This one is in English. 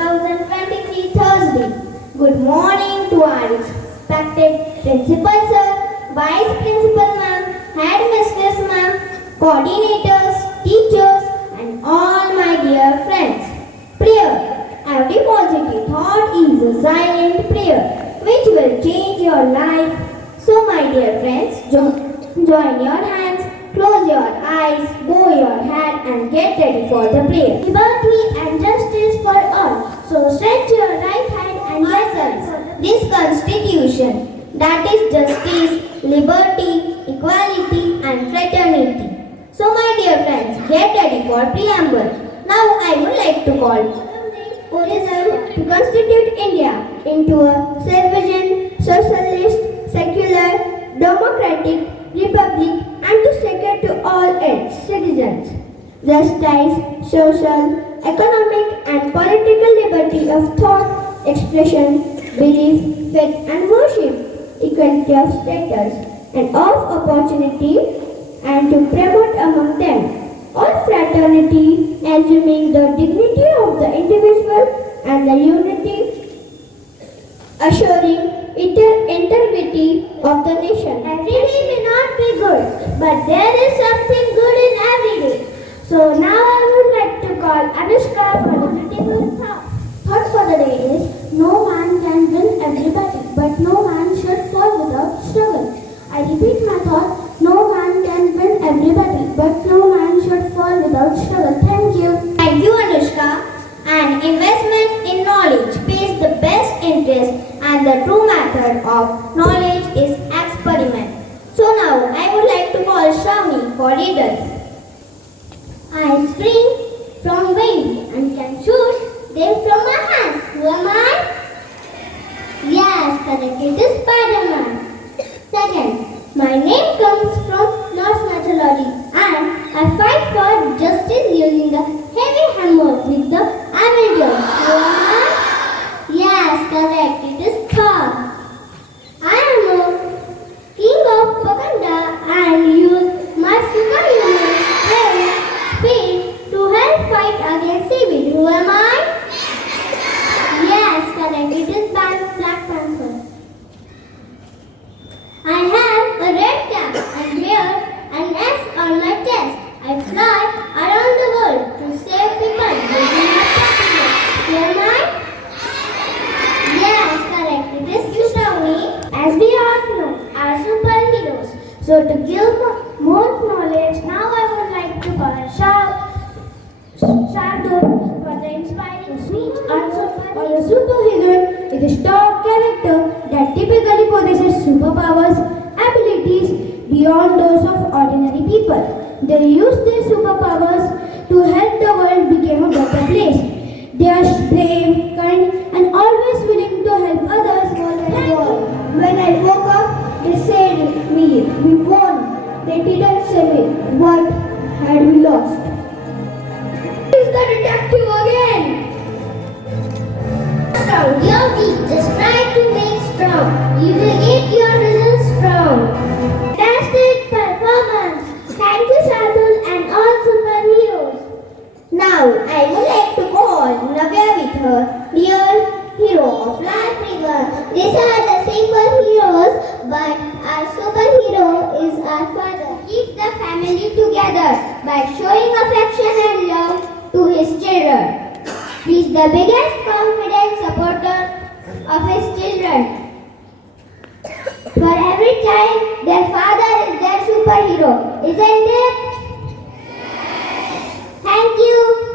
2023 Thursday. Good morning to our respected Principal Sir, Vice Principal Ma'am, Headmistress Ma'am, coordinators, teachers and all my dear friends. Prayer. Every positive thought is a silent prayer which will change your life. So my dear friends, join your hands, close your eyes, bow your head and get ready for the prayer. Liberty and justice for all. So stretch your right hand and listen. This constitution, that is justice, liberty, equality and fraternity. So my dear friends, get ready for preamble. Now I would like to call Buddhism to constitute India into a self-vision, socialist, secular, democratic republic and to secure to all its citizens justice, social, economic and political liberty of thought, expression, belief, faith and worship, equality of status and of opportunity and to promote among them all fraternity, assuming the dignity of the individual and the unity, assuring integrity of the nation. Every day may not be good, but there is something good in every day. So now I would like to call Anushka for the beautiful thought. Thought for the day is, no man can win everybody, but no man should fall without struggle. I repeat my thought, no man can win everybody, but no man should fall without struggle. Thank you. Thank you, Anushka. An investment in knowledge pays the best interest and the true method of knowledge is experiment. So now I would like to call Shravani for readers. I spring from wind and can shoot them from my hands. Who am I? Yes, correct. It is Spider-Man. Second, my name comes from Norse mythology and I fight for justice using a heavy hammer with the Avengers. Who am I? Yes, correct. It is Thor. I am a king of Wakanda and use my superhuman strength, speed to help fight against evil. Who am I? Yes, correct. It is Black Panther. I have a red cap and wear an S on my chest. I fly around the world to save people using my passenger. Who am I? Yes, correct. It is Shravani. As we all know, are superheroes. So to give more knowledge, now I would like to call Shardul for the inspiring speech on a superhero is a star character that typically possesses superpowers, abilities beyond those of ordinary people. They use their superpowers to help the world become a better place. They are brave, kind, and always willing to help others. When I woke up, they said we won. They didn't say me. What had we lost? Is the detective again? You're weak. Just try to make strong. You will get your results strong. Fantastic performance. Thank you, Shardul and all superheroes. Now, I would like to call Navya with her real hero of Life River. These are the simple heroes, but our superhero is our father. Keep the family together by showing affection and love to his children. He is the biggest confident supporter of his children. For every child, their father is their superhero, isn't it? Thank you.